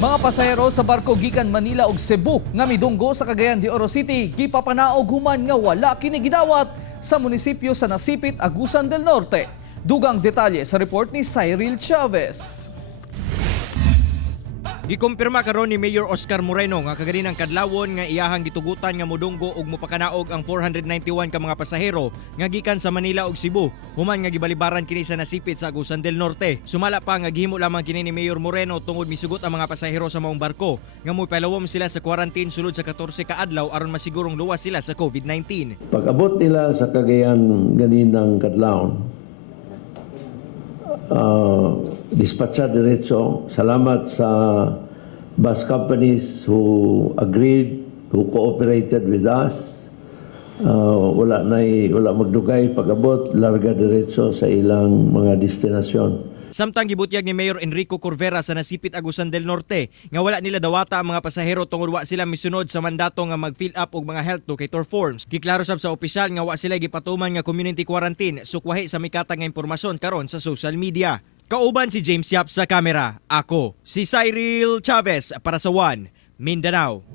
Mga pasahero sa barko gikan Manila ug Cebu nga midunggo sa Cagayan de Oro City gipapanaog human nga wala kini gidawat sa munisipyo sa Nasipit, Agusan del Norte. Dugang detalye sa report ni Cyril Chavez. Gikumpirma karon ni Mayor Oscar Moreno nga kaganinang kadlawon nga iyahang gitugutan nga modunggo ug mopakanaog ang 491 ka mga pasahero nga gikan sa Manila ug Cebu human nga gibalibaran kini sa Nasipit sa Agusan del Norte. Sumala pa nga gihimo lamang kini ni Mayor Moreno tungod misugot ang mga pasahero sa maong barko nga moipalawom sila sa quarantine sulod sa 14 ka adlaw aron masigurong luwas sila sa COVID-19. Pag-abot nila sa Cagayan ganinang kadlawon, dispatcha diretso. Salamat sa bus companies who agreed, who cooperated with us. Wala magdugay pag-abot, larga diretso sa ilang mga destinasyon. Samtang gibutyag ni Mayor Enrico Corvera sa Nasipit, Agusan del Norte nga wala nila dawata ang mga pasahero tungod wa sila misunod sa mandato nga mag-fill up og mga health indicator forms. Giklaro sab sa opisyal nga wa sila gipatuman nga community quarantine sukwahi sa mikata nga impormasyon karon sa social media. Kauban si James Yap sa kamera. Ako si Cyril Chavez para sa One Mindanao.